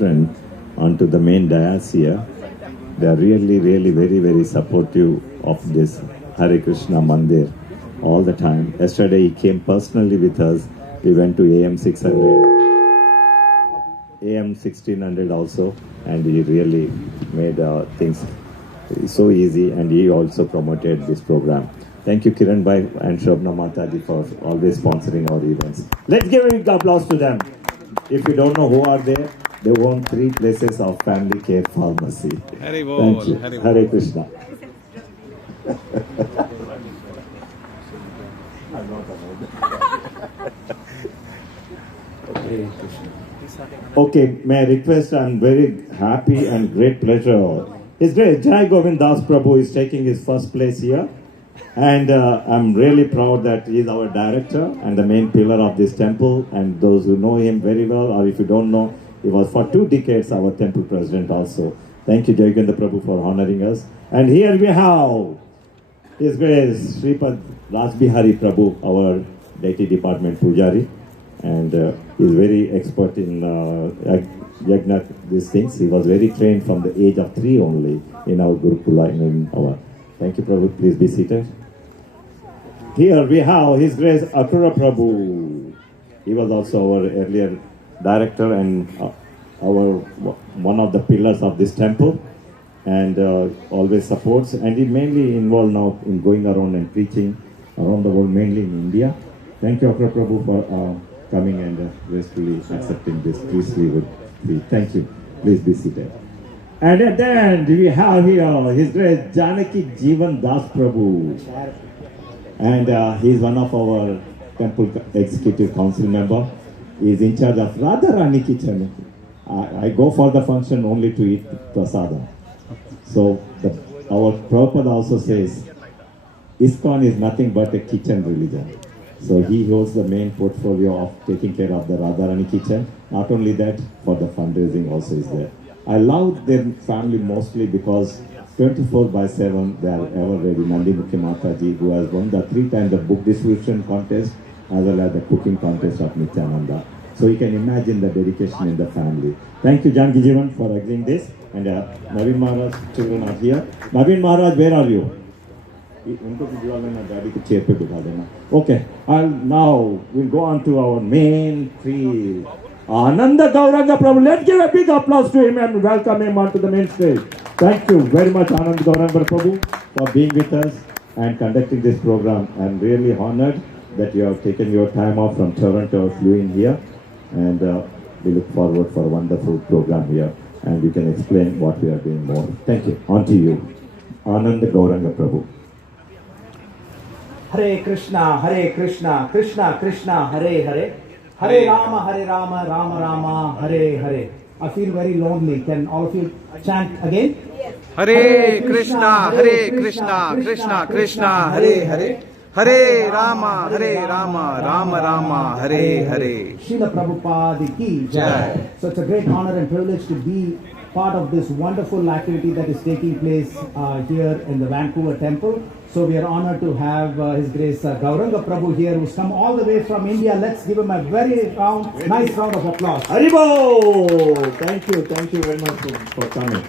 onto the main dais here. They are really, really very supportive of this Hare Krishna Mandir all the time. Yesterday he came personally with us. We went to AM 600, AM 1600 also, and he really made things so easy, and he also promoted this program. Thank you, Kiran Bhai and Shobna Mataji, for always sponsoring our events. Let's give a big applause to them. If you don't know who are they own 3 places of Family Care Pharmacy. Hare Bol, Thank you. Hare Bol. Hare Krishna. Okay, may I request, I'm very happy and great pleasure. It's great. Jai Govind Das Prabhu is taking his first place here. And I'm really proud that he is our director and the main pillar of this temple. And those who know him very well, or if you don't know, he was for 2 decades our temple president also. Thank you, Jayaganda Prabhu, for honoring us. And here we have His Grace Sripad Rajbihari Prabhu, our deity department pujari. And he's very expert in yagna, these things. He was very trained from the age of 3 only in our Gurukula. Thank you, Prabhu. Please be seated. Here we have His Grace Akura Prabhu. He was also our earlier director and one of the pillars of this temple, and always supports. And he mainly involved now in going around and preaching around the world, mainly in India. Thank you, Akura Prabhu, for coming and gracefully accepting this priestly with me. Thank you. Please be seated. And at the end, we have here His Grace Janaki Jeevan Das Prabhu. And he is one of our temple executive council member. He is in charge of Radharani kitchen. I go for the function only to eat prasada. So our Prabhupada also says, ISKCON is nothing but a kitchen religion. So he holds the main portfolio of taking care of the Radharani kitchen. Not only that, for the fundraising also is there. I love their family mostly because 24/7 they are ever ready. Nandi Mukhi Mataji, who has won the 3 times the book distribution contest as well as the cooking contest of Nityananda. So you can imagine the dedication in the family. Thank you, Janki Jeevan, for agreeing this. And Naveen Maharaj children are here. Naveen Maharaj, where are you? Okay, now we'll go on to our main priest, Ananda Gauranga Prabhu. Let's give a big applause to him and welcome him onto the main stage. Thank you very much, Ananda Gauranga Prabhu, for being with us and conducting this program. I'm really honored that you have taken your time off from Toronto, flew in here, and we look forward for a wonderful program here, and we can explain what we are doing more. Thank you. On to you, Ananda Gauranga Prabhu. Hare Krishna, Krishna Krishna, Hare Hare, Hare Rama, Rama Rama, Hare Hare. I feel very lonely. Can all of you chant again? Hare Krishna, Krishna Krishna, Hare Hare, Hare Rama, Rama Rama, Hare Hare. Srila Prabhupada ki Jai. So it's a great honor and privilege to be part of this wonderful activity that is taking place here in the Vancouver Temple. So we are honored to have His Grace Gauranga Prabhu here, who's come all the way from India. Let's give him a nice round of applause. Haribo! Thank you very much for coming.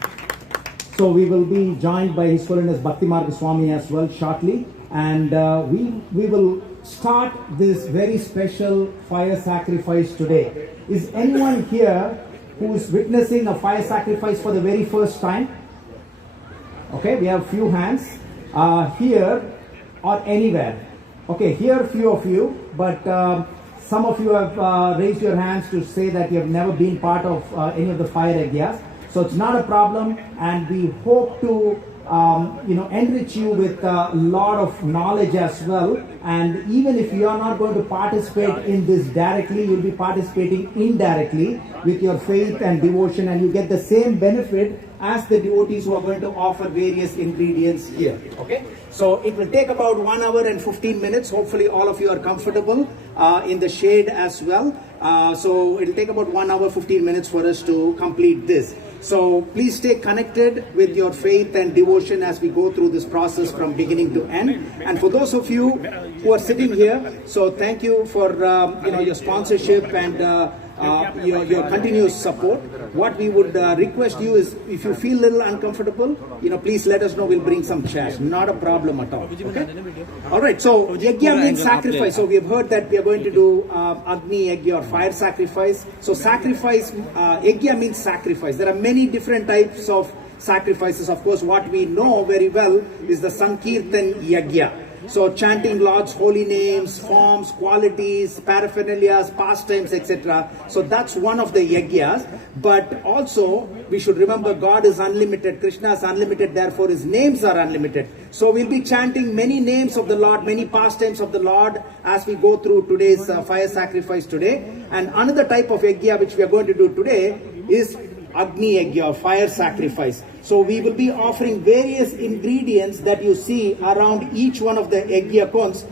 So we will be joined by His Holiness Bhakti Marga Swami as well shortly. And we will start this very special fire sacrifice today. Is anyone here who is witnessing a fire sacrifice for the very first time? Okay, we have few hands. Here or anywhere. Okay, here few of you, but some of you have raised your hands to say that you have never been part of any of the fire yajnas. So it's not a problem, and we hope to enrich you with a lot of knowledge as well. And even if you are not going to participate in this directly, you'll be participating indirectly with your faith and devotion, and you get the same benefit as the devotees who are going to offer various ingredients here. Okay, so it will take about 1 hour and 15 minutes. Hopefully all of you are comfortable in the shade as well. So it will take about 1 hour 15 minutes for us to complete this. So please stay connected with your faith and devotion as we go through this process from beginning to end. And for those of you who are sitting here, so thank you for your sponsorship and your continuous support. What we would request you is, if you feel a little uncomfortable, please let us know. We'll bring some chairs. Not a problem at all. Okay? All right. So yajna means sacrifice. So we have heard that we are going to do Agni Yajna or fire sacrifice. So sacrifice, yajna means sacrifice. There are many different types of sacrifices. Of course, what we know very well is the Sankirtan Yajna. So chanting Lord's holy names, forms, qualities, paraphernalias, pastimes, etc. So that's one of the yajnas. But also we should remember God is unlimited, Krishna is unlimited, therefore his names are unlimited. So we'll be chanting many names of the Lord, many pastimes of the Lord as we go through today's fire sacrifice today. And another type of yajna which we are going to do today is Agni Yajna or fire sacrifice. So we will be offering various ingredients that you see around each one of the yajna cones.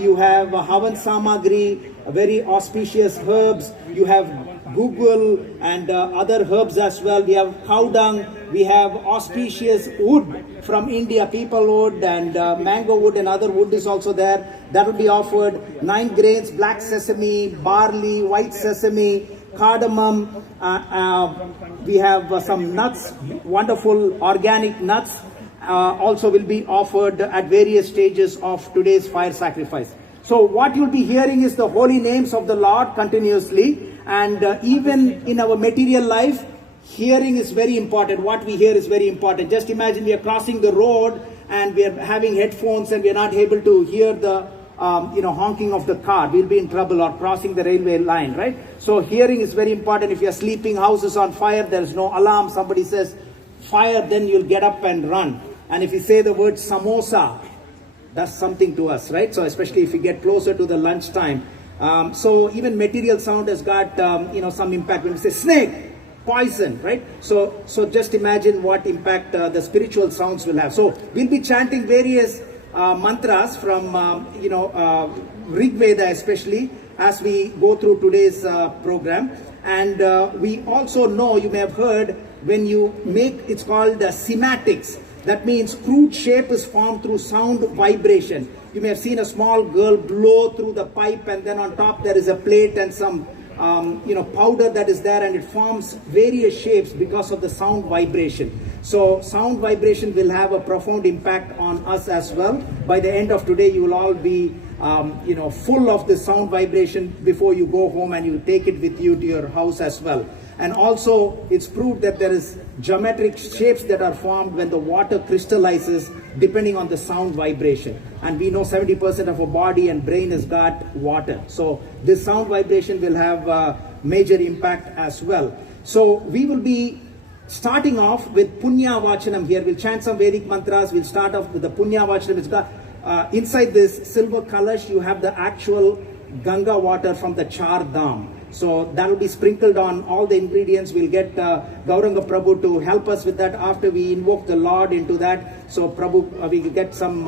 You have Havan Samagri, very auspicious herbs. You have Google and other herbs as well. We have cow dung. We have auspicious wood from India, people wood and mango wood and other wood is also there. That will be offered. 9 grains, black sesame, barley, white sesame, cardamom. We have some nuts, wonderful organic nuts. Also will be offered at various stages of today's fire sacrifice. So what you'll be hearing is the holy names of the Lord continuously. And even in our material life, hearing is very important. What we hear is very important. Just imagine we are crossing the road and we are having headphones and we are not able to hear the honking of the car. We'll be in trouble, or crossing the railway line, right? So hearing is very important. If you're sleeping, house is on fire, there's no alarm, somebody says fire, then you'll get up and run. And if you say the word samosa, that's something to us, right? So especially if you get closer to the lunchtime. So even material sound has got some impact. When we say snake, poison, right? So just imagine what impact the spiritual sounds will have. So we'll be chanting various mantras from Rig Veda especially as we go through today's program. And we also know, you may have heard, when you make, it's called cymatics. That means crude shape is formed through sound vibration. You may have seen a small girl blow through the pipe, and then on top there is a plate and some powder that is there, and it forms various shapes because of the sound vibration. So sound vibration will have a profound impact on us as well. By the end of today, you will all be full of the sound vibration before you go home, and you take it with you to your house as well. And also it's proved that there is geometric shapes that are formed when the water crystallizes depending on the sound vibration. And we know 70% of our body and brain has got water. So this sound vibration will have a major impact as well. So we will be starting off with Punya Vachanam here. We'll chant some Vedic mantras. We'll start off with the Punya Vachanam. It's got, inside this silver kalash, you have the actual Ganga water from the Char Dham. So that will be sprinkled on all the ingredients. We'll get Gauranga Prabhu to help us with that after we invoke the Lord into that. So Prabhu, we will get some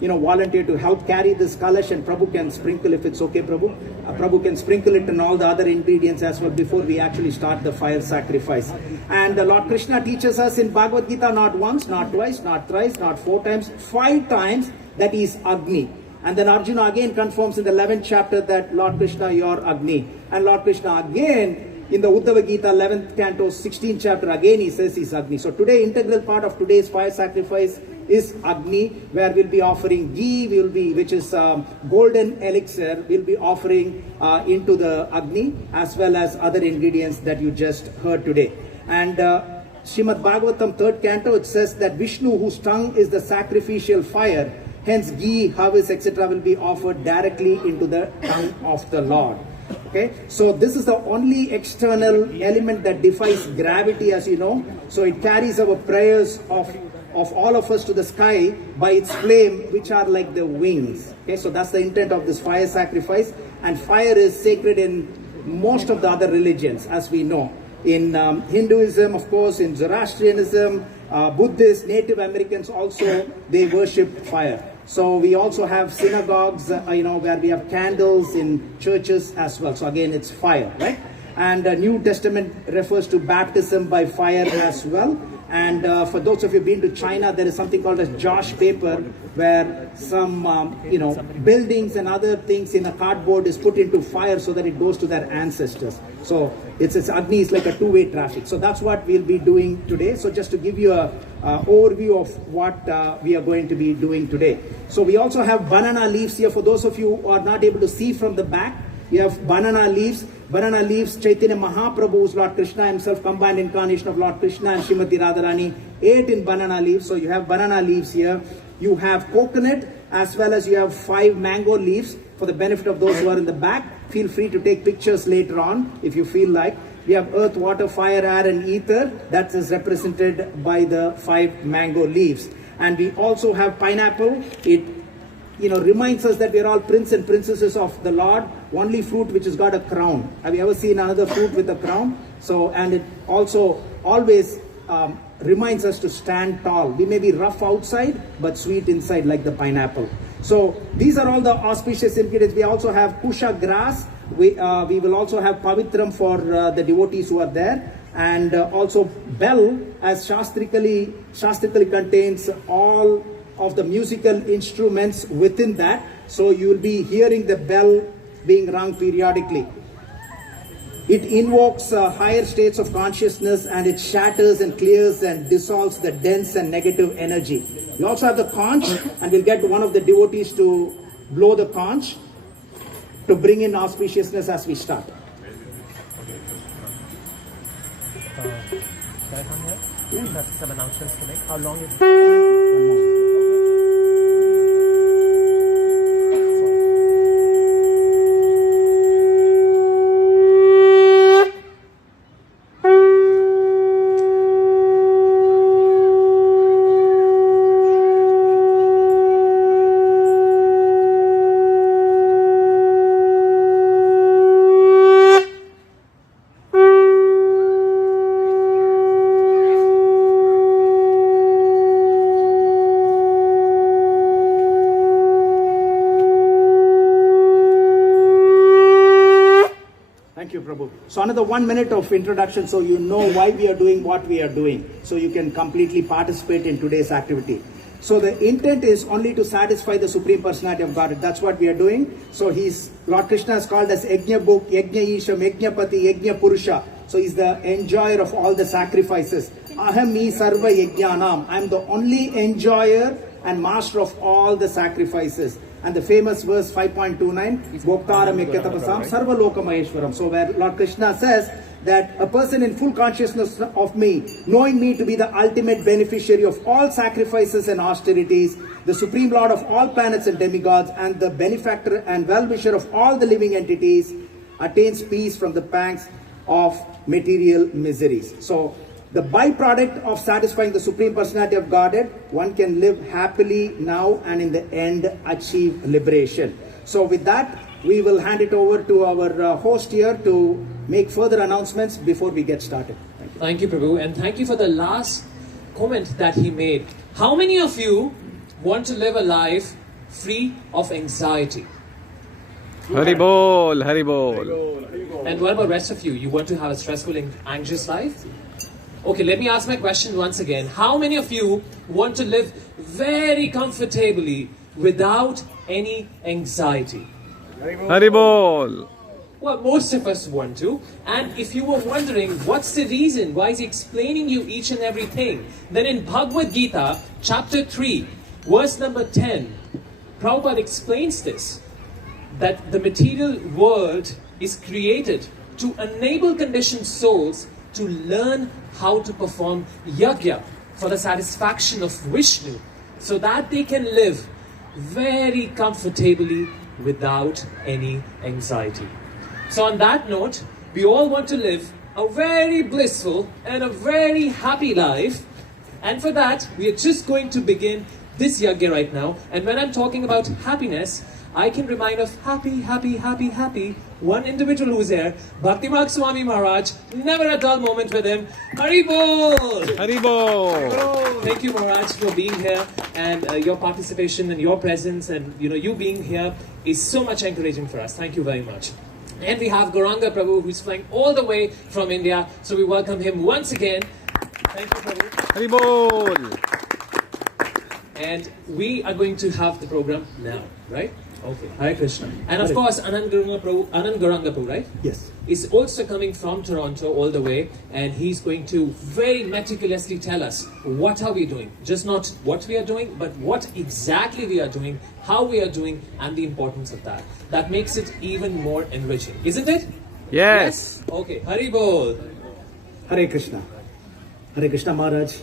volunteer to help carry this kalash, and Prabhu can sprinkle, if it's okay, Prabhu. Prabhu can sprinkle it and all the other ingredients as well before we actually start the fire sacrifice. And Lord Krishna teaches us in Bhagavad Gita, not once, not twice, not thrice, not 4 times, 5 times, that is Agni. And then Arjuna again confirms in the 11th chapter that Lord Krishna, your Agni. And Lord Krishna again in the Uddhava Gita 11th canto 16th chapter, again he says he's Agni. So today, integral part of today's fire sacrifice is Agni, where we'll be offering ghee, which is golden elixir, we'll be offering into the Agni, as well as other ingredients that you just heard today. And Srimad Bhagavatam 3rd canto, it says that Vishnu, whose tongue is the sacrificial fire, hence ghee, harvest, etc. will be offered directly into the tongue of the Lord. Okay, so this is the only external element that defies gravity, as you know. So it carries our prayers of all of us to the sky by its flame, which are like the wings. Okay, so that's the intent of this fire sacrifice. And fire is sacred in most of the other religions, as we know. In Hinduism, of course, in Zoroastrianism, Buddhists, Native Americans also, they worship fire. So we also have synagogues, where we have candles in churches as well. So again, it's fire, right? And New Testament refers to baptism by fire as well. And for those of you who've been to China, there is something called as Josh paper, where some buildings and other things in a cardboard is put into fire so that it goes to their ancestors. So it's Agni is like a two-way traffic. So that's what we'll be doing today. So just to give you a overview of what we are going to be doing today. So we also have banana leaves here. For those of you who are not able to see from the back, you have banana leaves. Banana leaves, Chaitanya Mahaprabhu's Lord Krishna himself, combined incarnation of Lord Krishna and Srimati Radharani, ate in banana leaves. So you have banana leaves here. You have coconut, as well as you have 5 mango leaves. For the benefit of those who are in the back, feel free to take pictures later on if you feel like. We have earth, water, fire, air and ether. That is represented by the 5 mango leaves. And we also have pineapple. It reminds us that we are all prince and princesses of the Lord. Only fruit which has got a crown. Have you ever seen another fruit with a crown? So, and it also always reminds us to stand tall. We may be rough outside, but sweet inside, like the pineapple. So these are all the auspicious ingredients. We also have kusha grass. We will also have pavitram for the devotees who are there. And also bell, as shastrically contains all of the musical instruments within that. So you will be hearing the bell being rung periodically. It invokes higher states of consciousness, and it shatters and clears and dissolves the dense and negative energy. We also have the conch, and we'll get one of the devotees to blow the conch to bring in auspiciousness as we start. Should I come here? Yeah. That's some announcements to make. How long is it? 1 more. So another 1 minute of introduction, so you know why we are doing what we are doing, so you can completely participate in today's activity. So the intent is only to satisfy the Supreme Personality of Godhead. That's what we are doing. So Lord Krishna is called as Yajna Bhuk, Yajna Isham, Yajna Pati, Yajna Purusha. So he's the enjoyer of all the sacrifices. Ahami Sarva Yajnanam. I'm the only enjoyer and master of all the sacrifices. And the famous verse 5.29, Bhoktaram Yakyatapasam Sarva Loka Maheshwaram. So where Lord Krishna says that a person in full consciousness of me, knowing me to be the ultimate beneficiary of all sacrifices and austerities, the Supreme Lord of all planets and demigods, and the benefactor and well-wisher of all the living entities, attains peace from the pangs of material miseries. So the byproduct of satisfying the Supreme Personality of Godhead, one can live happily now and in the end achieve liberation. So with that, we will hand it over to our host here to make further announcements before we get started. Thank you, Prabhu, and thank you for the last comment that he made. How many of you want to live a life free of anxiety? Haribol, Haribol. And what about the rest of you? You want to have a stressful and anxious life? Okay, let me ask my question once again. How many of you want to live very comfortably without any anxiety? Haribol. Well, most of us want to. And if you were wondering what's the reason, why is he explaining you each and everything, then in Bhagavad Gita, chapter 3, verse number 10, Prabhupada explains this, that the material world is created to enable conditioned souls to learn how to perform yajna for the satisfaction of Vishnu, so that they can live very comfortably without any anxiety. So on that note, we all want to live a very blissful and a very happy life. And for that, we are just going to begin this yajna right now. And when I'm talking about happiness, I can remind of happy, happy, happy, happy, one individual who's here, Bhaktimarg Swami Maharaj, never a dull moment with him. Haribol! Haribol. Thank you, Maharaj, for being here, and your participation and your presence, and you being here is so much encouraging for us. Thank you very much. And we have Gauranga Prabhu, who's flying all the way from India, so we welcome him once again. Thank you, Prabhu. Haribol. And we are going to have the program now, right? Okay. Hare Krishna. And of course, Anand Garanga Prabhu, right? Yes. Is also coming from Toronto all the way, and he's going to very meticulously tell us what are we doing. Just not what we are doing, but what exactly we are doing, how we are doing, and the importance of that. That makes it even more enriching, isn't it? Yes. Okay. Haribol. Hare Krishna. Hare Krishna Maharaj.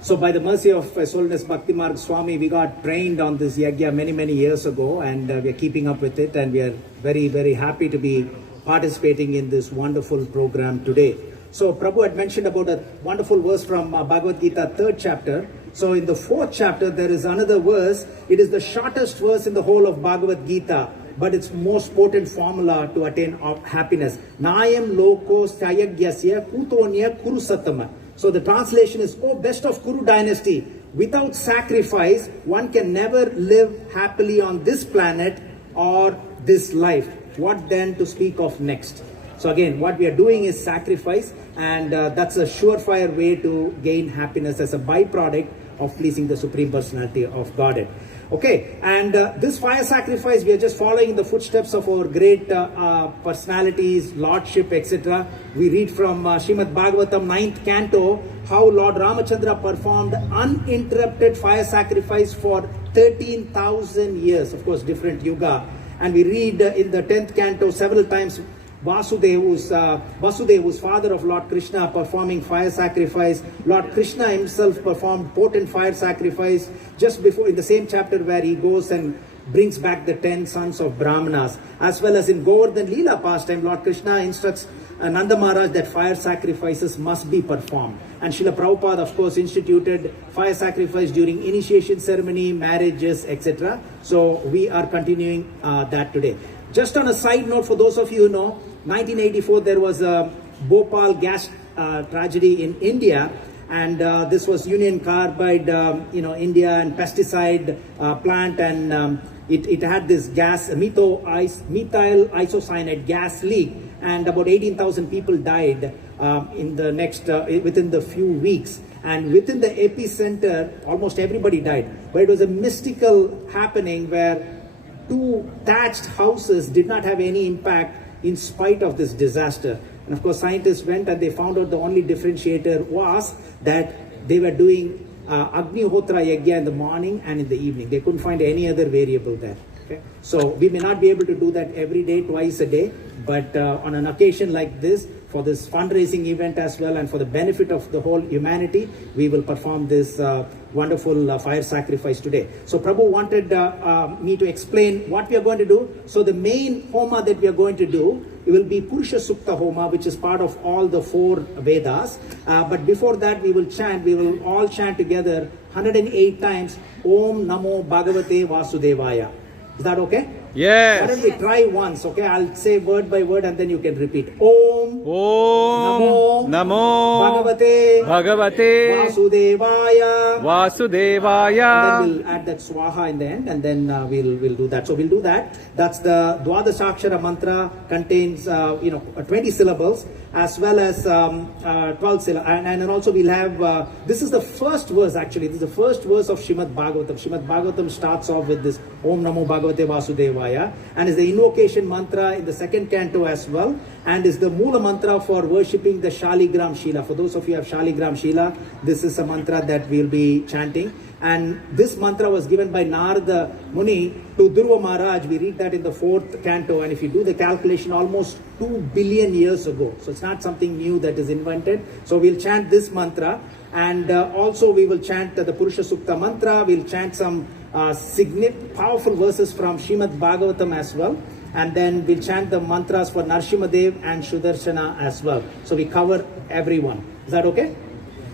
So by the mercy of His Holiness Bhakti Marg Swami, we got trained on this yagya many years ago, and we are keeping up with it, and we are very happy to be participating in this wonderful program today. So Prabhu had mentioned about a wonderful verse from Bhagavad Gita 3rd chapter. So in the 4th chapter there is another verse. It is the shortest verse in the whole of Bhagavad Gita, but it's most potent formula to attain happiness. Nayam loko sayagyasya kutonya kurusatama. So the translation is, oh best of Kuru dynasty, without sacrifice, one can never live happily on this planet or this life. What then to speak of next? So again, what we are doing is sacrifice, and that's a surefire way to gain happiness as a byproduct of pleasing the Supreme Personality of Godhead. Okay, and this fire sacrifice, we are just following in the footsteps of our great personalities, lordship, etc. We read from Srimad Bhagavatam 9th canto how Lord Ramachandra performed uninterrupted fire sacrifice for 13,000 years, of course different yuga. And we read in the 10th canto several times Vasudev, who's father of Lord Krishna, performing fire sacrifice. Lord Krishna himself performed potent fire sacrifice just before, in the same chapter where he goes and brings back the 10 sons of Brahmanas. As well as in Govardhan Leela pastime, Lord Krishna instructs Nanda Maharaj that fire sacrifices must be performed. And Srila Prabhupada, of course, instituted fire sacrifice during initiation ceremony, marriages, etc. So we are continuing that today. Just on a side note, for those of you who know, 1984 there was a Bhopal gas tragedy in India, and this was Union Carbide, India, and pesticide plant, and it had this gas, methyl isocyanate gas leak, and about 18,000 people died in the next within the few weeks. And within the epicenter, almost everybody died. But it was a mystical happening where two thatched houses did not have any impact in spite of this disaster. And of course, scientists went and they found out the only differentiator was that they were doing Agnihotra Yagya in the morning and in the evening. They couldn't find any other variable there. Okay? So we may not be able to do that every day, twice a day, but on an occasion like this, for this fundraising event as well, and for the benefit of the whole humanity, we will perform this wonderful fire sacrifice today. So Prabhu wanted me to explain what we are going to do. So the main homa that we are going to do, it will be Purusha Sukta Homa, which is part of all the 4 Vedas. But before that, we will all chant together 108 times Om Namo Bhagavate Vasudevaya. Is that okay? Yes. Why don't we try once, okay? I'll say word by word and then you can repeat. Om Namo Bhagavate Vasudevaya. And then we'll add that swaha in the end, and then we'll do that. So we'll do that. That's the Dwadasakshara mantra, contains 20 syllables as well as 12 syllables. And then also we'll have this is the first verse actually. This is the first verse of Srimad Bhagavatam. Srimad Bhagavatam starts off with this Om Namo Bhagavate Vasudevaya, and is the invocation mantra in the 2nd canto as well, and is the Mula mantra for worshipping the Shaligram Shila. For those of you who have Shaligram Shila, this is a mantra that we'll be chanting. And this mantra was given by Narada Muni to Dhruva Maharaj. We read that in the 4th canto, and if you do the calculation, almost 2 billion years ago. So it's not something new that is invented. So we'll chant this mantra, and also we will chant the Purusha Sukta mantra. We'll chant some powerful verses from Srimad Bhagavatam as well. And then we'll chant the mantras for Narsimhadev and Sudarshana as well. So we cover everyone. Is that okay?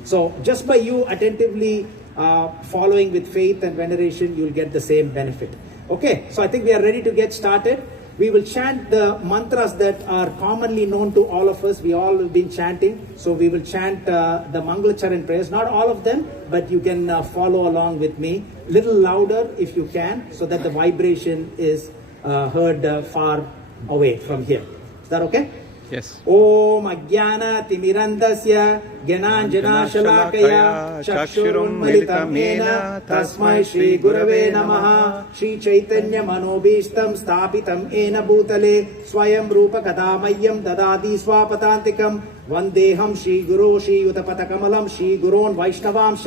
So just by you attentively following with faith and veneration, you'll get the same benefit. Okay, so I think we are ready to get started. We will chant the mantras that are commonly known to all of us. We all have been chanting. So we will chant the Mangalacharan prayers. Not all of them, but you can follow along with me. Little louder if you can, so that the vibration is heard far away from here. Is that okay? Yes. ॐ अज्ञानतिमिरन्धस्य ज्ञानाञ्जनाशलाकया चक्षुरुन्मिलितं येन तस्मै श्रीगुरवे नमः श्रीचैतन्यमनोभीष्टं स्थापितं येन भूतले स्वयं रूपकदा मह्यं ददाति स्वापदान्तिकं वन्देऽहं श्रीगुरो श्रीयुतपथकमलं श्रीगुरोन् वैष्णवांश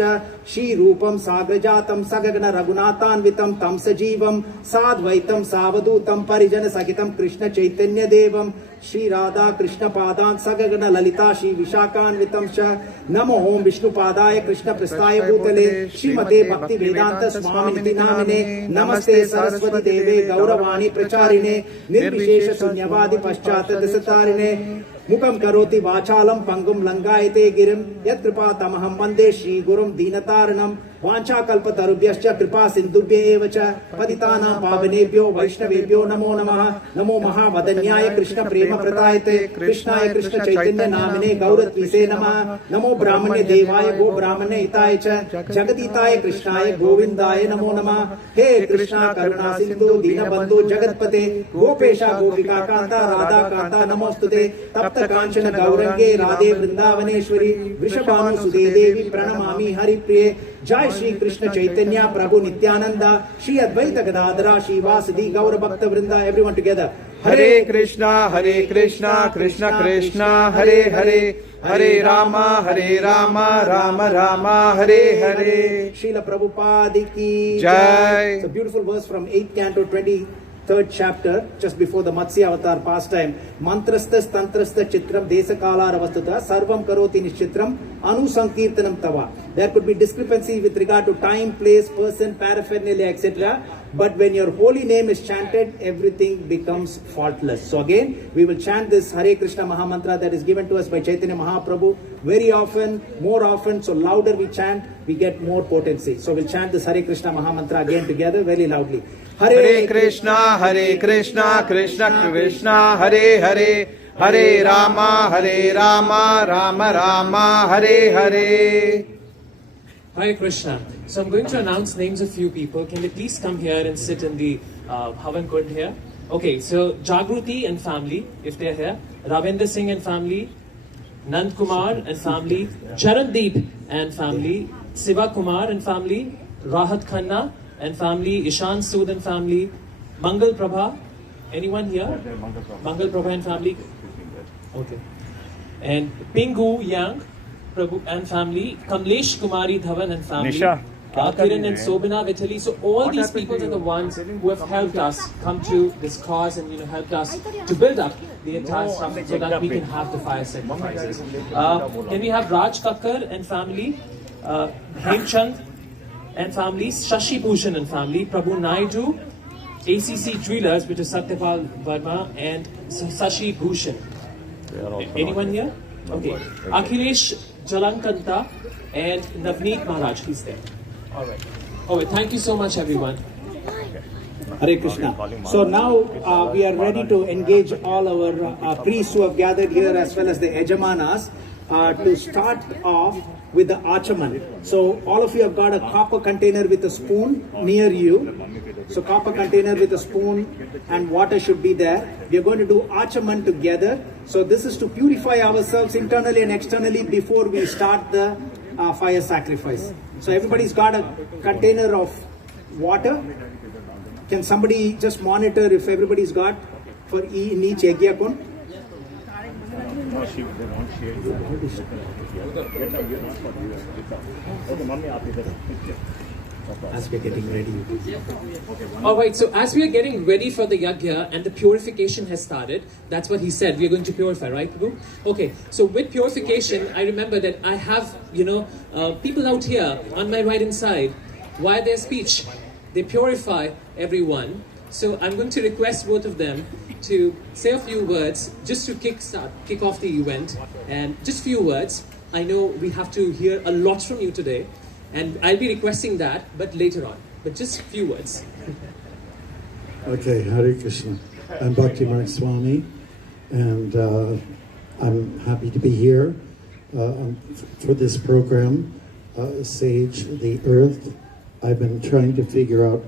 श्रीरूपं साग्रजातं सगगन रघुनाथान्वितं तं सजीवं साद्वैतं सावधूतं परिजनसहितं कृष्णचैतन्यदेवं श्री राधा कृष्ण पादान सगगन ललिता श्री विशाखान्वितं च नमो ओम विष्णुपादाय कृष्ण प्रस्थाय भूतले श्रीमते भक्ति वेदांत स्वामिनिति नामिने नमस्ते सरस्वती देवे गौरवाणी प्रचारिणे निर्विशेष शून्यवादि पश्चात दशतारिणे मुखं करोति वाचालं पंगुं लंघायते गिरिं यत्कृपा तमहं वन्दे श्रीगुरुं दीनतारणं वाञ्छाकल्पतरुभ्यश्च कृपा सिन्धुभ्य एव च पतितानां पावनेभ्यो वैष्णवेभ्यो नमो नमः नमो महावदन्याय कृष्ण प्रेम प्रदायते कृष्णाय कृष्ण चैतन्य नामिने गौरत्विसे नमः नमो ब्राह्मणे देवाय गो ब्राह्मणे हिताय च जगदीताय कृष्णाय गोविन्दाय नमो नमः हे कृष्णा करुणा सिन्धु दीनबन्धु जगत्पते गोपेशा गोपिका कान्ता राधा कान्ता नमोस्तुते तप्त कांचन गौरंगे राधे वृंदावनेश्वरी वृषभानुसुते देवी प्रणमामि हरिप्रिये जय श्री कृष्ण चैतन्य प्रभु नित्यानंद श्री अद्वैत गदाधरा श्रीवासदि गौर भक्त वृंदा everyone together Hare Krishna, Krishna Krishna, Hare Hare, Hare Rama, Rama Rama, Hare Hare. Srila Prabhupada ki Jai. It's a beautiful verse from 8th canto 23rd chapter, just before the Matsya avatar pastime. Mantrastas tantrasta chitram desakalara vastuta sarvam karoti nischitram anusankirtanam tava. There could be discrepancy with regard to time, place, person, paraphernalia, etc. But when your holy name is chanted, everything becomes faultless. So again, we will chant this Hare Krishna Mahamantra that is given to us by Chaitanya Mahaprabhu very often, more often. So louder we chant, we get more potency. So we'll chant this Hare Krishna Mahamantra again together very loudly. Hare Krishna, Krishna Krishna, Hare Hare, Hare Rama, Rama Rama, Hare Hare. Hare Krishna. So I'm going to announce names of few people. Can they please come here and sit in the Havan Kund here? Okay, so Jagruti and family, if they're here. Ravindra Singh and family. Nand Kumar and family. Charandeep and family. Siva Kumar and family. Rahat Khanna and family. Ishan Sood and family. Mangal Prabha. Anyone here? Mangal Prabha and family. Okay. And Pingu Yang Prabhu and family. Kamlesh Kumari Dhawan and family. Nisha. Kiran and Sobina Vithali. So all these people are the ones who have helped us come to this cause and helped us to build up the entire stuff so that we can have the fire sacrifices. Can we have Raj Kakkar and family, Hemchand and family, Shashi Bhushan and family, Prabhu Naidu, ACC Jewelers, which is Satyapal Verma and Sashi Bhushan. Anyone here? Okay. Akhilesh Jalankanta and Navneet Maharaj, he's there. All right. Thank you so much, everyone. Hare Krishna. So now we are ready to engage all our priests who have gathered here as well as the Ejamanas to start off with the Achaman. So all of you have got a copper container with a spoon near you. So copper container with a spoon and water should be there. We are going to do Achaman together. So this is to purify ourselves internally and externally before we start the fire sacrifice. So everybody's got a container of water. Can somebody just monitor if everybody's got for in each yagya kun? As we're getting ready. Alright, so as we are getting ready for the yajna and the purification has started, that's what he said, we are going to purify, right, Prabhu? Okay, so with purification, I remember that I have, people out here on my right hand side, via their speech, they purify everyone. So I'm going to request both of them to say a few words just to kick off the event, and just few words. I know we have to hear a lot from you today, and I'll be requesting that, but later on. But just few words. Okay, Hare Krishna. I'm Bhakti Mark Swami, and I'm happy to be here for this program, Sage the Earth. I've been trying to figure out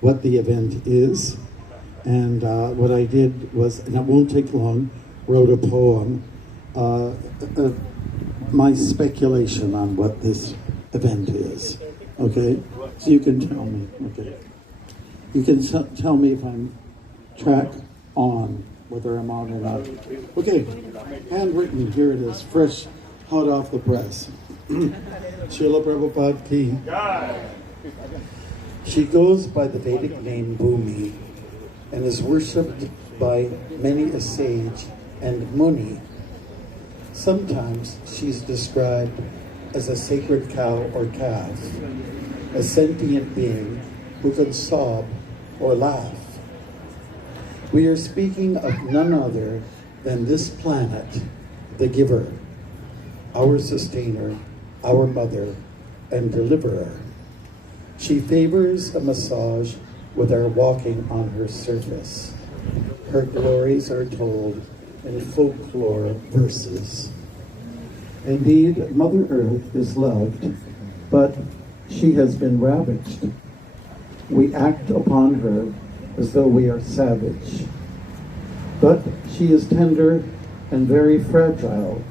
what the event is, and what I did was, and it won't take long, wrote a poem. My speculation on what this event is. Okay, so you can tell me. Okay, you can tell me if I'm track on, whether I'm on or not. Okay, handwritten. Here it is, fresh, hot off the press. Srila Prabhupada Ki. She goes by the Vedic name Bhumi and is worshipped by many a sage and muni. Sometimes she's described as a sacred cow or calf, a sentient being who can sob or laugh. We are speaking of none other than this planet, the giver, our sustainer, our mother, and deliverer. She favors a massage with our walking on her surface. Her glories are told in folklore verses. Indeed, Mother Earth is loved, but she has been ravaged. We act upon her as though we are savage. But she is tender and very fragile,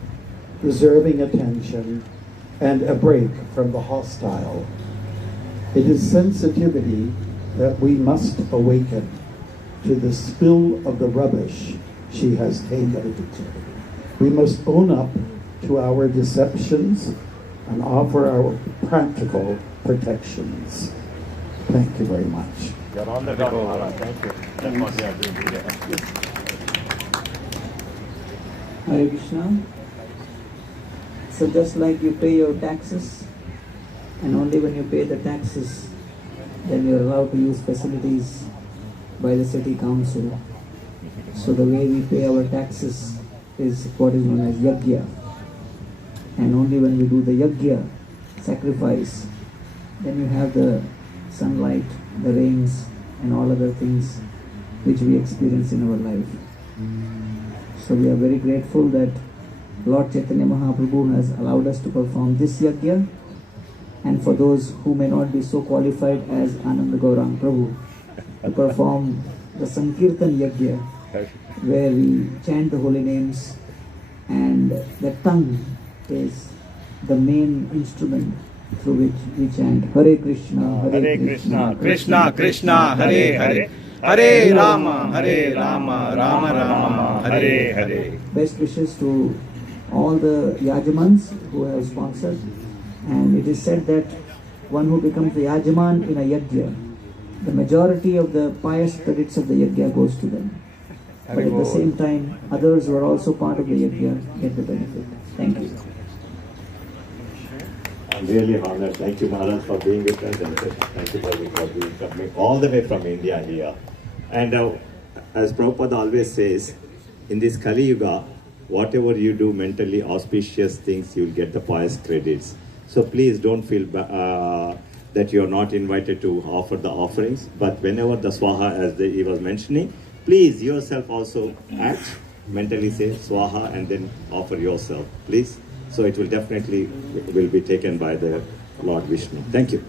deserving attention and a break from the hostile. It is sensitivity that we must awaken to the spill of the rubbish she has taken. We must own up to our deceptions and offer our practical protections. Thank you very much. You're on the dot, Maharaj. Thank you. That's what we are doing here. Hare Krishna. So just like you pay your taxes, and only when you pay the taxes, then you are allowed to use facilities by the city council. So the way we pay our taxes is what is known as yajna. And only when we do the yajna, sacrifice, then you have the sunlight, the rains, and all other things which we experience in our life. So we are very grateful that Lord Chaitanya Mahaprabhu has allowed us to perform this yajna. And for those who may not be so qualified as Ananda Gaurang Prabhu, to perform the Sankirtan Yajna, where we chant the holy names, and the tongue is the main instrument through which we chant Hare Krishna, Hare Krishna, Krishna Krishna, Hare Hare, Hare Rama, Rama Rama, Hare Hare. Best wishes to all the Yajamans who have sponsored. And it is said that one who becomes the Yajaman in a Yajna, the majority of the pious credits of the Yajna goes to them. But at the same time, others who are also part of the Yajna get the benefit. Thank you. I'm really honored. Thank you, Maharaj, for being with us. And thank you for being coming all the way from India here. And as Prabhupada always says, in this Kali Yuga, whatever you do mentally auspicious things, you'll get the pious credits. So please don't feel that you're not invited to offer the offerings. But whenever the Swaha, as he was mentioning, please yourself also act, mentally say Swaha and then offer yourself, please. So it will definitely will be taken by the Lord Vishnu. Thank you.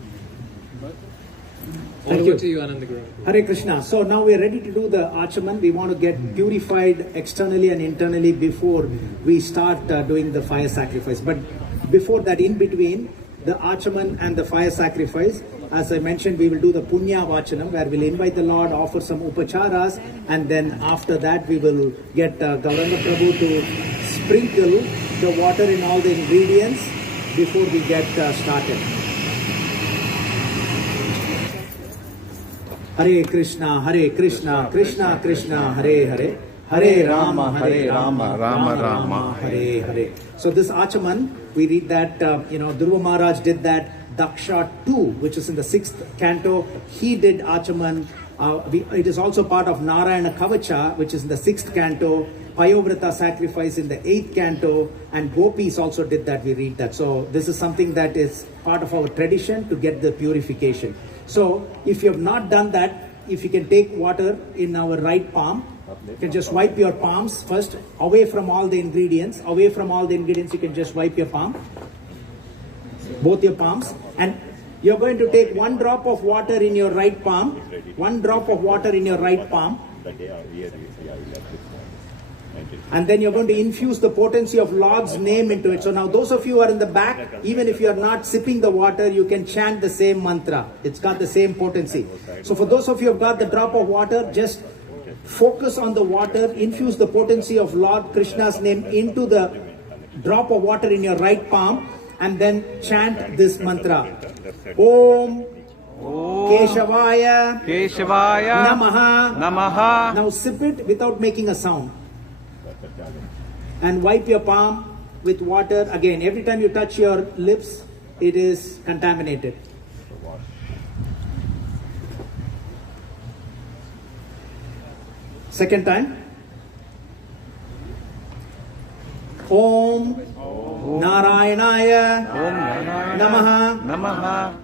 Thank you to you, Ananda Guru. Hare Krishna. So now we are ready to do the Achaman. We want to get purified externally and internally before we start doing the fire sacrifice. But before that, in between the Achaman and the fire sacrifice, as I mentioned, we will do the Punya Vachanam, where we'll invite the Lord, offer some upacharas, and then after that we will get Gauranga Prabhu to sprinkle the water in all the ingredients before we get started. Hare Krishna, Krishna Krishna, Hare Hare, Hare Rama, Rama Rama, Hare Hare. So this Achaman, we read that, Dhruva Maharaj did that. Daksha 2, which is in the 6th canto, he did Achaman. It is also part of Narayana Kavacha, which is in the 6th canto. Payovrata sacrifice in the 8th canto, and Gopis also did that, we read that. So this is something that is part of our tradition to get the purification. So if you have not done that, if you can take water in our right palm, you can just wipe your palms first, away from all the ingredients. Away from all the ingredients, you can just wipe your palm, both your palms, and you're going to take one drop of water in your right palm, one drop of water in your right palm. And then you're going to infuse the potency of Lord's name into it. So now those of you who are in the back, even if you are not sipping the water, you can chant the same mantra. It's got the same potency. So for those of you who have got the drop of water, just focus on the water, infuse the potency of Lord Krishna's name into the drop of water in your right palm, and then chant this mantra. Om Keshavaya Namaha. Namaha. Now sip it without making a sound. And wipe your palm with water. Again, every time you touch your lips, it is contaminated. Second time. Om Narayanaya Namaha. Namaha.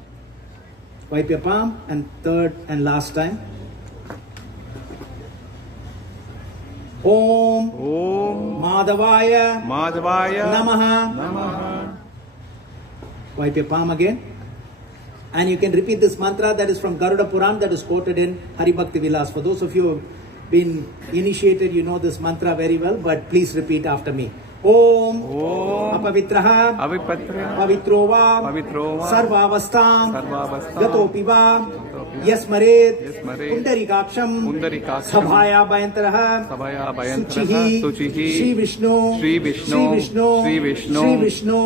Wipe your palm. And third and last time. Om Madhavaya Namaha. Namaha. Wipe your palm again. And you can repeat this mantra that is from Garuda Puran, that is quoted in Hari Bhakti Vilas. For those of you who have been initiated, you know this mantra very well, but please repeat after me. Om Apavitraha Pavitrova Sarvavastam Gatopiva Yasmaret Pundarikaksham Sabhaya Bayantaraha Suchihi Shri Vishnu Shri Vishnu.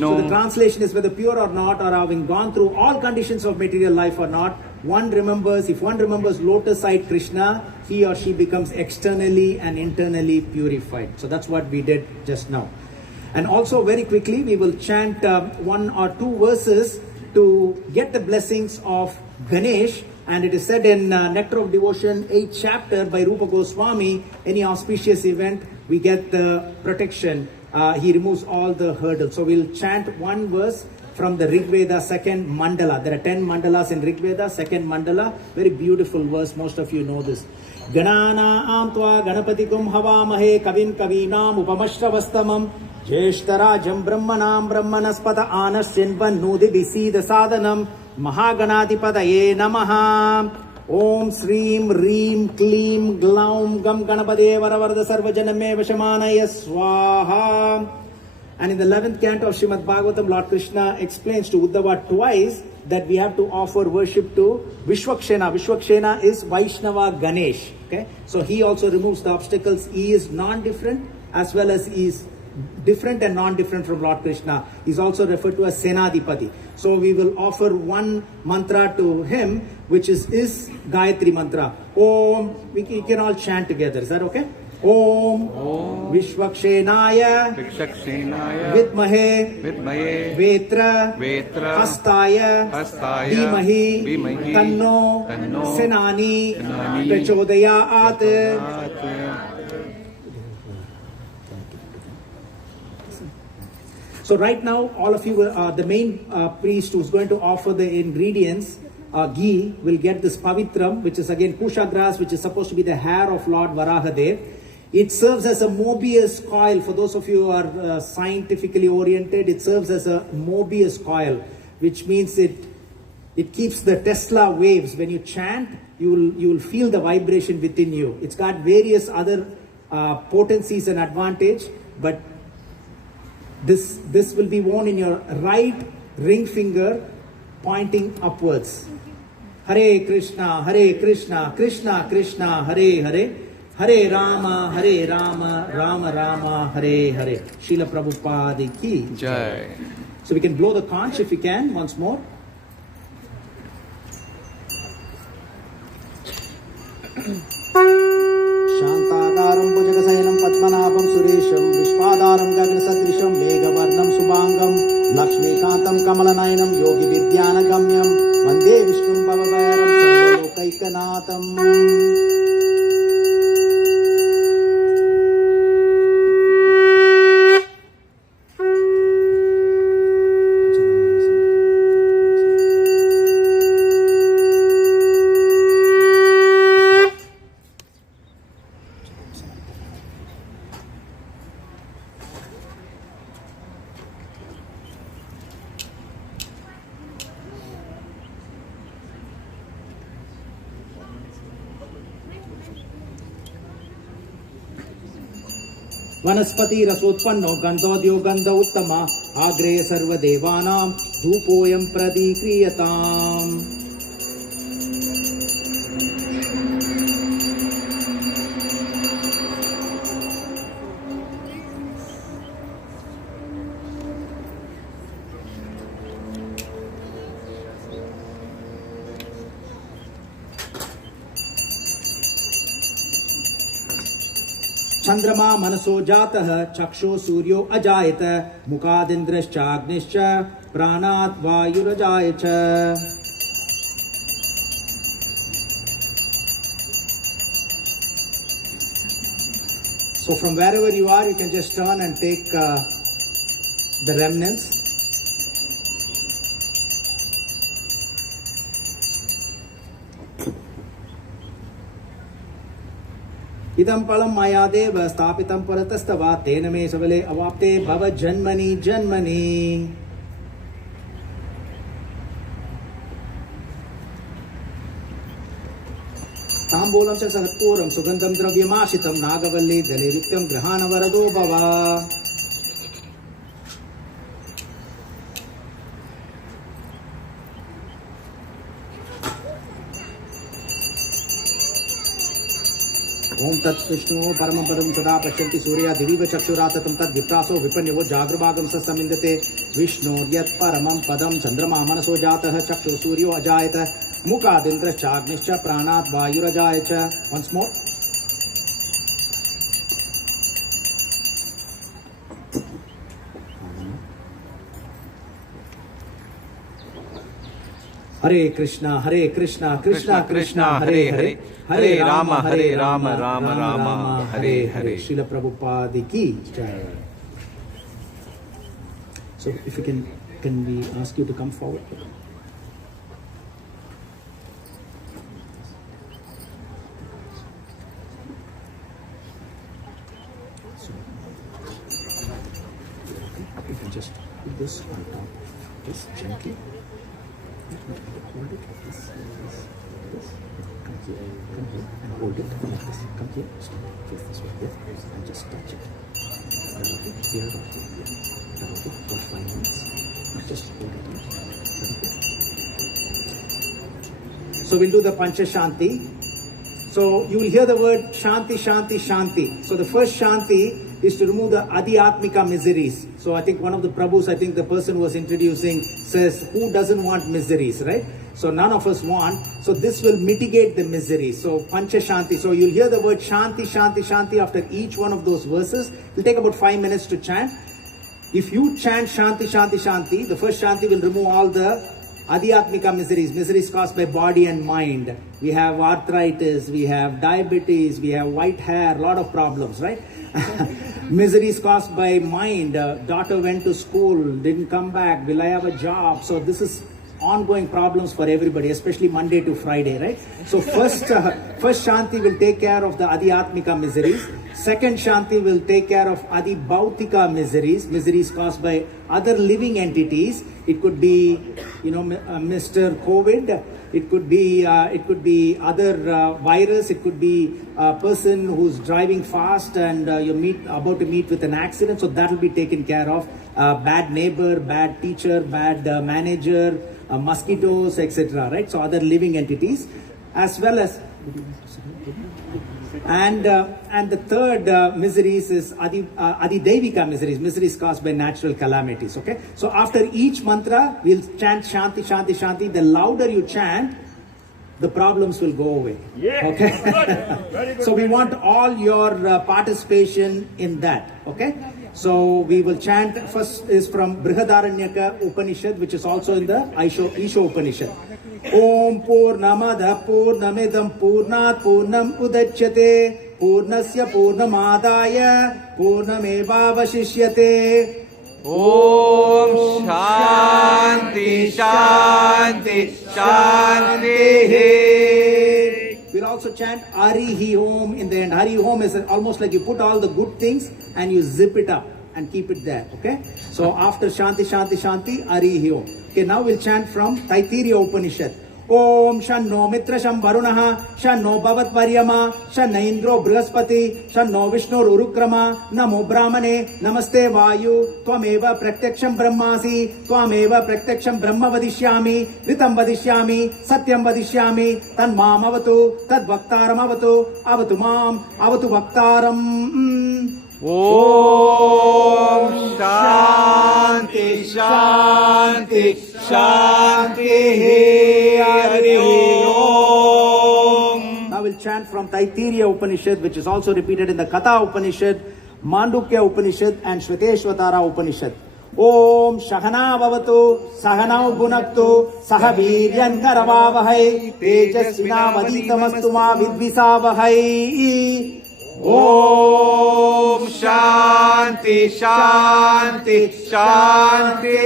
So the translation is whether pure or not, or having gone through all conditions of material life or not, if one remembers lotus-eyed Krishna, he or she becomes externally and internally purified. So that's what we did just now. And also very quickly we will chant one or two verses to get the blessings of Ganesh. And it is said in Nectar of Devotion 8th chapter by Rupa Goswami, any auspicious event, we get the protection. He removes all the hurdles. So we'll chant one verse from the Rig Veda second mandala. There are 10 mandalas in Rig Veda, second mandala. Very beautiful verse, most of you know this. Ganana amtva ganapatikum havamahe kavim kavinam upamashravastamam jeshtarajam brahmanam brahmanaspata anashinvan nudi bisida sadanam mahaganadipadaye namaha. Om Srim Reem Kleem Glaum Gam Ganapade Varavarada Sarvajaname Vashamanaya Swaha. And in the 11th canto of Srimad Bhagavatam, Lord Krishna explains to Uddhava twice that we have to offer worship to Vishwakshena. Vishwakshena is Vaishnava Ganesh. Okay, so he also removes the obstacles. He is non-different as well as he is different and non-different from Lord Krishna. He is also referred to as Senadipati. So we will offer one mantra to him, which is Gayatri mantra. Om. We can all chant together. Is that okay? Om Vishwakshenaya Vidmahe Vetra Hastaya Dhimahi Tanno Senani Prachodayat. So right now, all of you, the main priest who's going to offer the ingredients, ghee, will get this pavitram, which is again kusha grass, which is supposed to be the hair of Lord Varahadev. It serves as a Mobius coil. For those of you who are scientifically oriented, it serves as a Mobius coil, which means it keeps the Tesla waves. When you chant, you will feel the vibration within you. It's got various other potencies and advantage, but this will be worn in your right ring finger, pointing upwards. Hare Krishna, Krishna Krishna, Hare Hare, Hare Rama, Rama Rama, Hare Hare. Srila Prabhupada ki Jai. So we can blow the conch if we can once more. Shantakaram Bhujagasayanam Padmanabham Suresham Vishwadaram Gagnasadrisham Meghavarnam Subhangam Lakshmikantam Kamalanayanam Yogi Vidyanagamyam Vande Vishnum Bhavavayaram Sarvalokaikanatham. वनस्पति रसोत्पन्नो गन्धोद्यो गन्ध उत्तम आग्रेय सर्वदेवानां धूपोऽयं प्रदीक्रियताम्. चंद्रमा मनसो जातः चक्षु सूर्यो अजायत मुखादिन्द्रश्चाग्निश्च प्राणात् वायुरजाय च. So from wherever you are, you can just turn and take the remnants. इदं फलं मया देव स्थापितं परतस्तवा तेन मे सबले अवाप्ते भव जन्मनि जन्मनि. ताम्बूलं च सहत्पूरं सुगन्धं द्रव्यमाशितं नागवल्ली दलेयुक्तं गृहाणवरदो भव. ओम तत्विष्णु परमं पदं सदा पश्यन्ति सूर्या दिवीव चक्षुराततं तद्विप्रासो विपन्यवो जागृभागं स समिन्दते विष्णोर्यत् परमं पदं चन्द्रमा मनसो जातः चक्षु सूर्यो अजायत मुखादिन्द्रश्चाग्निश्च प्राणात् वायुरजाय च. Once more. Hare Krishna Krishna Krishna Hare Hare Hare Ram Ram Ram Hare Hare. Srila Prabhupada ki jai. So if you can we ask you to come forward? So you can just put this on top of this gently. Hold it like this. Come here, and hold it like this. Come here, face this way, yeah, and just touch it. Here, for 5 minutes. Just hold it. So we'll do the Pancha Shanti. So you will hear the word Shanti, Shanti, Shanti. So the first Shanti is to remove the Adhyatmika miseries. So I think one of the Prabhus, I think the person was introducing says, who doesn't want miseries, right? So none of us want. So this will mitigate the misery. So Pancha Shanti. So you'll hear the word Shanti, Shanti, Shanti after each one of those verses. It'll take about 5 minutes to chant. If you chant Shanti, Shanti, Shanti, the first Shanti will remove all the Adhyatmika miseries caused by body and mind. We have arthritis, we have diabetes, we have white hair, a lot of problems, right? Miseries caused by mind. Daughter went to school, didn't come back. Will I have a job? So this is ongoing problems for everybody, especially Monday to Friday, right? So first Shanti will take care of the Adhyatmika miseries. Second Shanti will take care of Adi Bhautika miseries caused by other living entities. It could be, Mr. COVID. It could be other virus. It could be a person who's driving fast and you're about to meet with an accident. So that will be taken care of. Bad neighbor, bad teacher, bad manager, mosquitoes, etc. Right? So other living entities, as well as. And the third miseries is Adidevika miseries caused by natural calamities. Okay, so after each mantra, we'll chant Shanti, Shanti, Shanti. The louder you chant, the problems will go away. Yeah. Okay. So we want all your participation in that. Okay. So we will chant. First is from Brihadaranyaka Upanishad, which is also in the Isha Upanishad. Om Purnamada Purnamidam Purnat Purnam Udachyate Purnasya Purnamadaya Purnamevavashishyate. Om Shanti Shanti Shanti. We'll also chant Harihi Om in the end. Harihi Om is almost like you put all the good things and you zip it up and keep it there. Okay. So after Shanti Shanti Shanti, Harihi Om. Okay. Now we'll chant from Taittiriya Upanishad. Om Shanno Mitra Sham Varunaha, Shanno Bhavatvaryama, Shanna Indro Brihaspati, Shanno Vishnu Urukrama, Namo Brahmane, Namaste Vayu, Twameva Praktyaksham Brahmasi, Twameva Praktyaksham Brahma Vadishyami, Ritam Vadishyami, Satyam Vadishyami, Tan Mam Avatu, Tad Vaktaram Avatu, Avatu Mam, Avatu Vaktaram. Om Shanti Shanti Shanti Hari Om. Now we'll chant from Taittiriya Upanishad, which is also repeated in the Katha Upanishad, Mandukya Upanishad and Shveteshvatara Upanishad. Om Shahana Bhavatu, Sahanau Bhunaktu, Sahaviryan Karavavahai, Tejasvinavaditamastu ma vidvisavahai. Om Shanti Shanti Shanti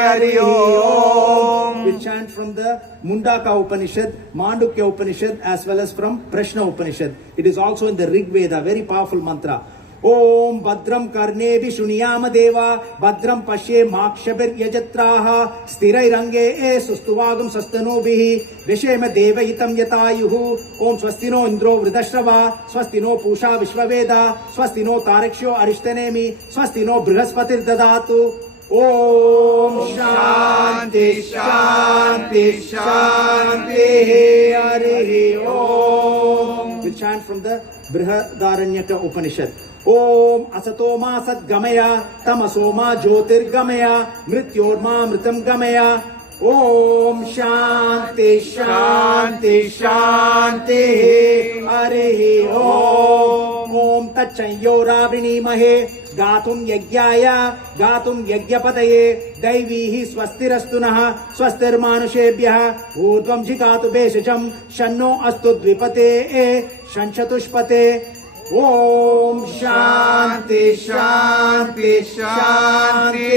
Hari Om. We chant from the Mundaka Upanishad, Mandukya Upanishad as well as from Prashna Upanishad. It is also in the Rig Veda, very powerful mantra. Om Badram Karnebi Shuniyama Deva Badram Pashe Makshabir Yajatraha Stirai Range Sustuvagam Sastanobihi Vishema Deva Itam Yatayuhu Om Swastino Indro Vridashrava Swastino Pusha Vishvaveda Swastino Taraksho Arishtanemi Swastino Brihaspati Dadatu. Om Shanti Shanti Shanti Hari Om. We chant from the Brihadaranyaka Upanishad. Om Asatoma Sadgamaya Tamasoma Jyotirgamaya Mrityorma Mritam Gamaya. Om Shanti Shanti Shanti Hari Om. Om Tacchayo Ravrini Mahe Gatum Yagyaya Gatum Yagyapataye Daivihi Swastirastunaha Swastirmanushebyah Urdvam Jigatu Beshacham Shanno Astu Dvipate Shanchatushpate. Om Shanti Shanti Shanti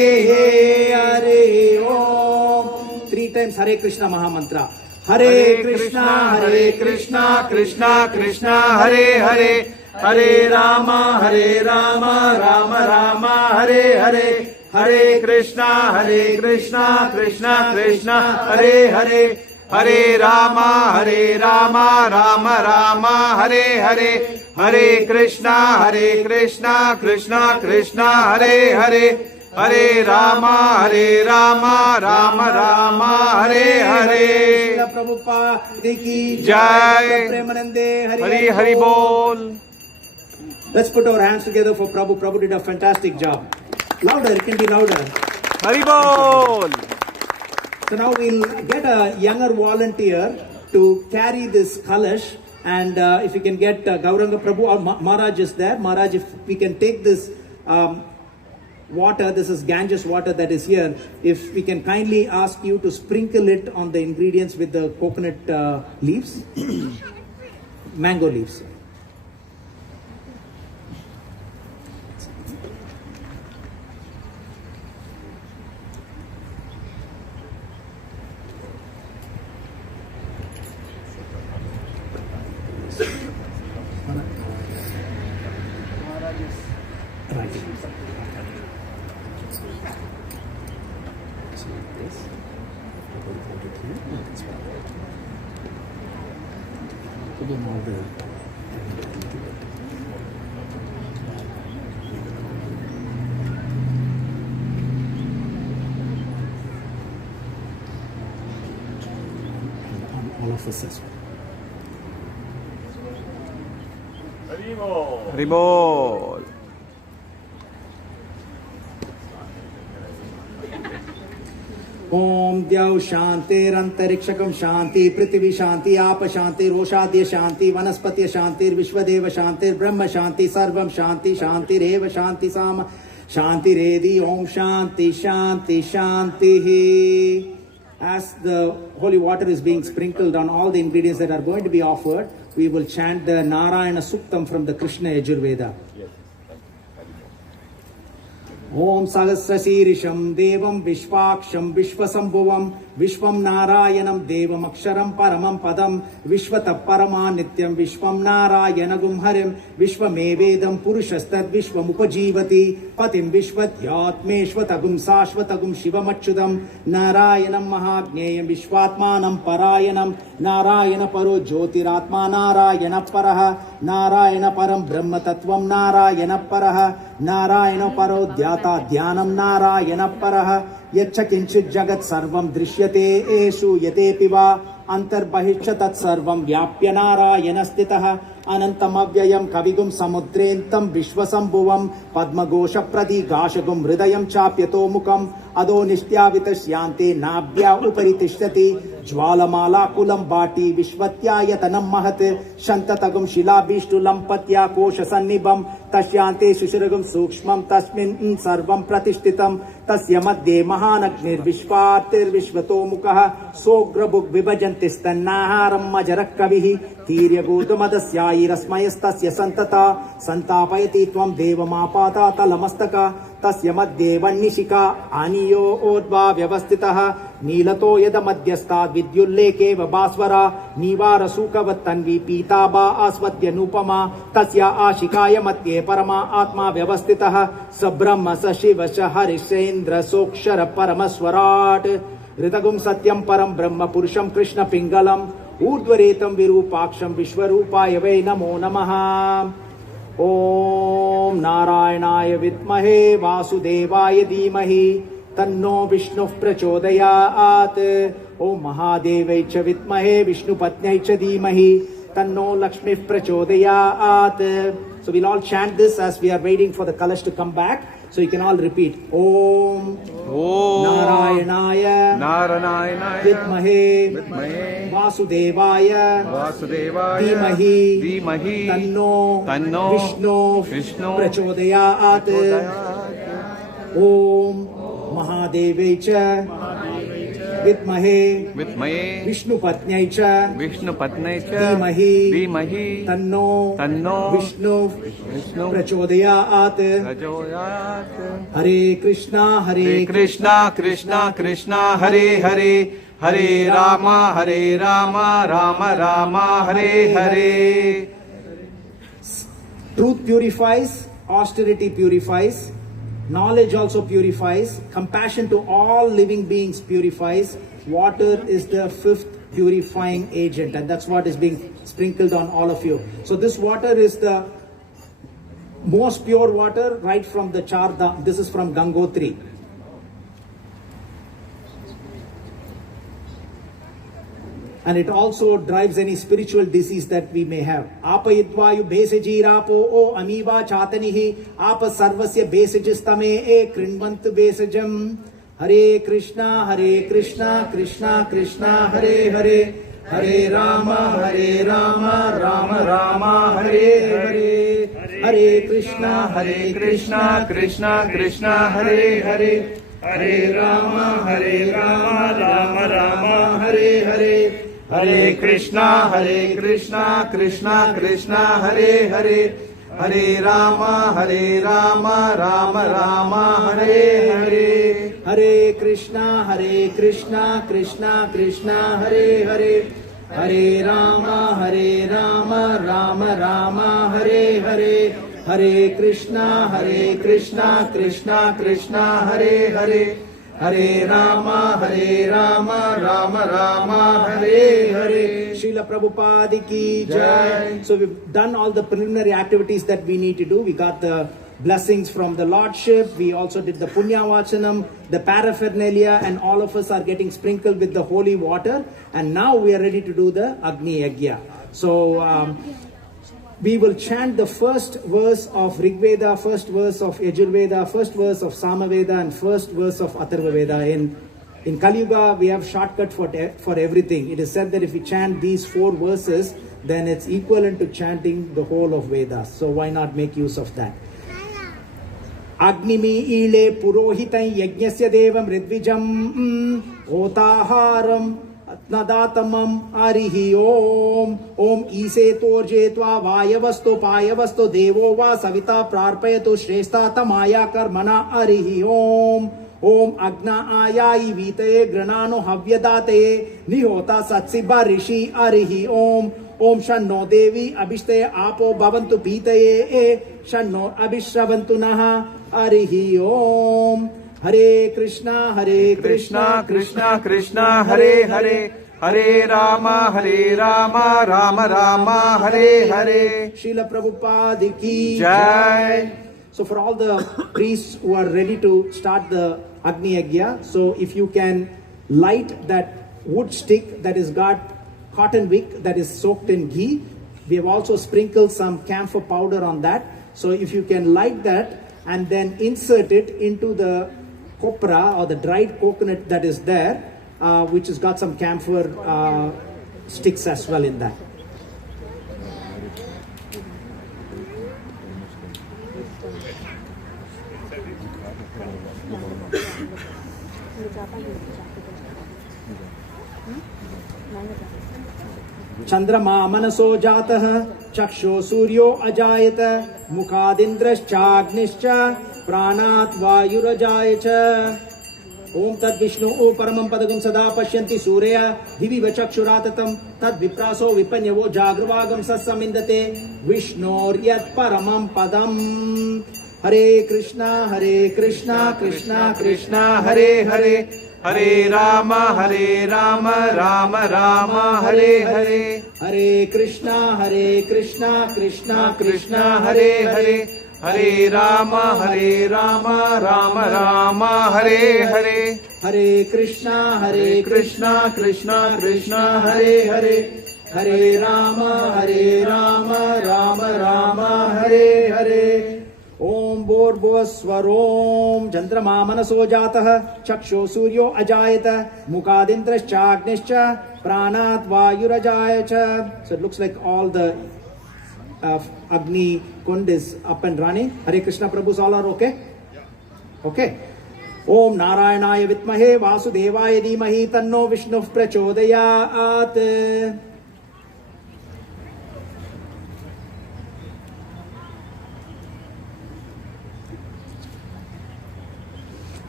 Hari Om. 3 times Hare Krishna Mahamantra. Hare Krishna, Krishna Krishna Hare Hare Hare Rama Rama Rama Hare Hare Hare Krishna Krishna Krishna Hare Hare Hare Rama Rama Rama Hare Hare Hare Krishna Krishna Krishna Hare Hare Hare Rama Rama Rama Hare Hare. Prabhupada ki Jai. Premanande Hari Hari Bol. Let's put our hands together for Prabhu. Prabhu did a fantastic job. Louder, it can be louder. Hari Bol. So now we'll get a younger volunteer to carry this kalash, and if we can get Gauranga Prabhu or Maharaj is there. Maharaj, if we can take this water, this is Ganges water that is here. If we can kindly ask you to sprinkle it on the ingredients with the coconut leaves, mango leaves. All of us as well. Hari Bol. Om Dyav Shantir Antarikshakam Shanti Prithvi Shanti Apa Shanti Roshadya Shanti Vanaspatya Shantir Vishwadeva Shantir Brahma Shanti Sarvam Shanti Shanti Reva Shanti Sama Shanti Redi Om Shanti Shanti Shanti. As the holy water is being sprinkled on all the ingredients that are going to be offered, we will chant the Narayana Suktam from the Krishna Yajurveda. Om Sahasrasirisham Devam Vishwaksham Vishwasambhuvam Vishwam Narayanam Devam Aksharam Paramam Padam Vishwata Paramanityam Vishwam Narayanagum Harim Vishwamevedam Purushastad Vishwam Upajivati Patim Vishwatyatmeshwatagum Sashwatagum Shivamachudam Narayanam Mahagneyam Vishwatmanam Parayanam Narayana Paro Jyotiratma Narayana Paraha Narayana Param Brahma Tattvam Narayana Paraha Narayana Paro Dhyata Dhyanam Narayana Paraha Yacha Kinchit Jagat Sarvam Drishyate Eshu Yate Piva Antarbahishya Tat Sarvam Vyapya Narayana Stitaha Anantamavyayam Kavigum Samudrentam Vishwasambhuvam Padmagosha Pradigashagum Hridayam Chapyato Mukam Ado Nishtyavitashyante Nabhya Uparitishtati Jwalamala Kulam Bati Vishwatyayatanam Mahat Shantatagum Shilabishtulam Patya Kosha Sannibam Tashyante Sushiragam Sukshmam Tasmin Sarvam Pratishtitam Tasya Madhye Mahanagnir Vishwatir Vishwato Mukaha Sograbuk Vibajantistannaharam Majarakavihi Tirya Godamadasya Rasmayastasya Santata Santapayati Tvam Devamapata Talamastaka Tasya Madhye Vannishika Aniyo Odva Vyavastitaha Nilato Yada Madhyastad Vidyulleke Vabasvara Nivara Sukavatanvi Pitaba Asvatya Nupama Tasya Ashikaya Madhye Parama Atma Vyavastitaha Sabrahma Sashiva Shaharishendra Sokshara Paramaswarat Ritagum Satyam Param Brahma Purusham Krishna Pingalam Urdvaretam Virupaksham Vishwarupaya Ve Namo Namaha Om Narayanaya Vidmahe Vasudevaya Dhimahi Tanno Vishnu Prachodayat Om Mahadevaicha Vidmahe Vishnu Patnyaicha Dhimahi Tanno Lakshmi Prachodayat. So we'll all chant this as we are waiting for the colors to come back. So you can all repeat. Om Narayanaya Vidmahe Vasudevaya Dhimahi Tanno Vishnu Prachodayat. Om Mahadevaicha Vidmahe Vishnu Patnyaicha Dhimahi Tanno Vishnu Prachodayat. Hare Krishna Krishna Krishna Hare Hare Hare Rama Rama Rama Hare Hare. Truth purifies, austerity purifies, knowledge also purifies, compassion to all living beings purifies. Water is the fifth purifying agent, and that's what is being sprinkled on all of you. So this water is the most pure water right from the Char Dham. This is from Gangotri. And it also drives any spiritual disease that we may have. Apa idvayu besaji rapo o amiva chatanihi apa sarvasya besajistame e krinvantu besajam. Hare Krishna Krishna Krishna Hare Hare Hare Rama Rama Rama Hare Hare. Hare Krishna Krishna Krishna Hare Hare Hare Rama Rama Rama Hare Hare. Hare Krishna Krishna Hare Hare Hare Rama Rama Rama Hare Hare. Hare Krishna Krishna Hare Hare Hare Rama Rama Hare Hare. Hare Krishna Krishna Hare Hare Hare Rama Rama Hare Hare. Srila Prabhupada ki jai. So we've done all the preliminary activities that we need to do. We got the blessings from the Lordship. We also did the Punya Vachanam, the paraphernalia, and all of us are getting sprinkled with the holy water. And now we are ready to do the Agni Yagya. So we will chant the first verse of Rig Veda, first verse of Yajurveda, first verse of Samaveda, and first verse of Atharva Veda. In Kali Yuga, we have shortcut for everything. It is said that if we chant these 4 verses, then it's equivalent to chanting the whole of Vedas. So why not make use of that? Agnimi ile purohitam yajnasya devam ridvijam otaharam Nadatamam arihi om. Om ise torjetva vayavastu payavastu devo va savita prarpayatu shrestha tamaya karmana arihi om. Om agna ayayi vitaye granano havyadate nihota satsiba rishi arihi om. Om shanno devi abhishtaye apo bhavantu pitaye shanno abhishravantu naha arihi om. Hare Krishna Krishna Krishna Krishna Hare Hare Hare Rama Rama Rama Hare Hare. Srila Prabhupada ki Jai. So for all the priests who are ready to start the Agni Yagya, so if you can light that wood stick that is got cotton wick that is soaked in ghee. We have also sprinkled some camphor powder on that. So if you can light that and then insert it into the copra or the dried coconut that is there, which has got some camphor sticks as well in that. Chandrama manaso jatah chaksho suryo ajayata mukhadindraschagnischa pranat vayurajayacha. Om tad Vishnu o paramam padagam sada pashyanti surya divi vachakshuratatam tad vipraso vipanyavo jagrvagam sassamindate Vishnoryat paramam padam. Hare Krishna Krishna Krishna Hare Hare Hare Rama Rama Rama Hare Hare. Hare Krishna Krishna Krishna Hare Hare. Hare Rama Rama Rama Hare Hare. Hare Krishna Krishna Krishna Hare Hare. Hare Rama Rama Rama Hare Hare. Om Bhurvasvarom Chandrama manaso jatah chaksho suryo ajayata mukadindraschagnischa pranat vayurajayacha. So it looks like all the Agni Kund is up and running. Hare Krishna Prabhus, all are okay? Okay. Om Narayanaya Vitmahe Vasudevaya Dhimahi Tanno Vishnu Prachodayat.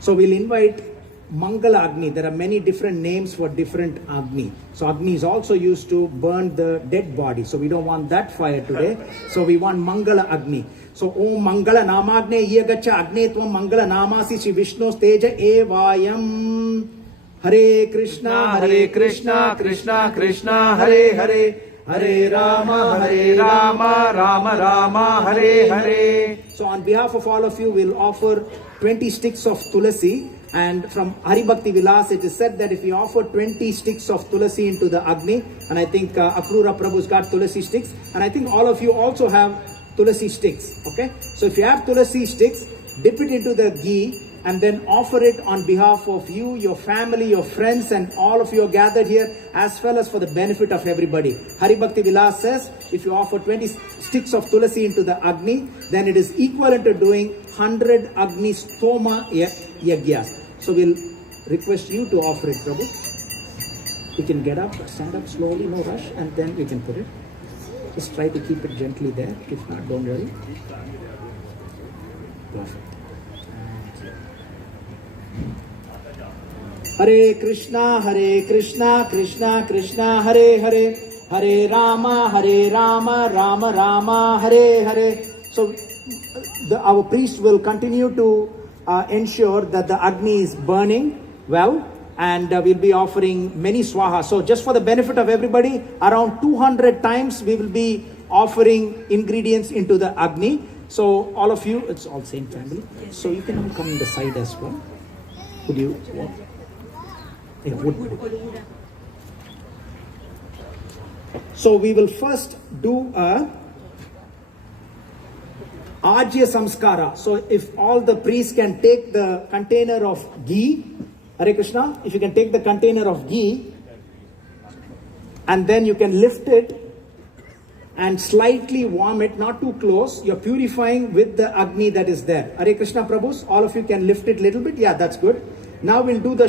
So we'll invite Mangala Agni. There are many different names for different Agni. So Agni is also used to burn the dead body. So we don't want that fire today. So we want Mangala Agni. So Om Mangala Namagne Yagacha Agne Tvam Mangala Namasi Shri Vishnu Steja Evayam. Hare Krishna Krishna Krishna Hare Hare. Hare Rama Rama Hare Hare. So on behalf of all of you, we'll offer 20 sticks of tulasi. And from Hari Bhakti Vilas, it is said that if you offer 20 sticks of tulasi into the Agni, and I think Akrura Prabhu's got tulasi sticks, and I think all of you also have tulasi sticks. Okay, so if you have tulasi sticks, dip it into the ghee and then offer it on behalf of you, your family, your friends, and all of you are gathered here, as well as for the benefit of everybody. Hari Bhakti Vilas says, if you offer 20 sticks of tulasi into the Agni, then it is equivalent to doing 100 Agni Stoma Yagyas. So we'll request you to offer it, Prabhu. You can get up, stand up slowly, no rush, and then we can put it. Just try to keep it gently there. If not, don't worry. Perfect. Hare Krishna Krishna Krishna Hare Hare. Hare Rama Rama Rama Hare Hare. So our priest will continue to ensure that the Agni is burning well, and we'll be offering many swaha. So just for the benefit of everybody, around 200 times we will be offering ingredients into the Agni. So all of you, it's all same family. So you can come on the side as well. Would you want? Yeah, wood. So we will first do a Ajya Samskara. So if all the priests can take the container of ghee, Hare Krishna, if you can take the container of ghee and then you can lift it and slightly warm it, not too close. You're purifying with the Agni that is there. Hare Krishna Prabhus, all of you can lift it a little bit. Yeah, that's good. Now we'll do the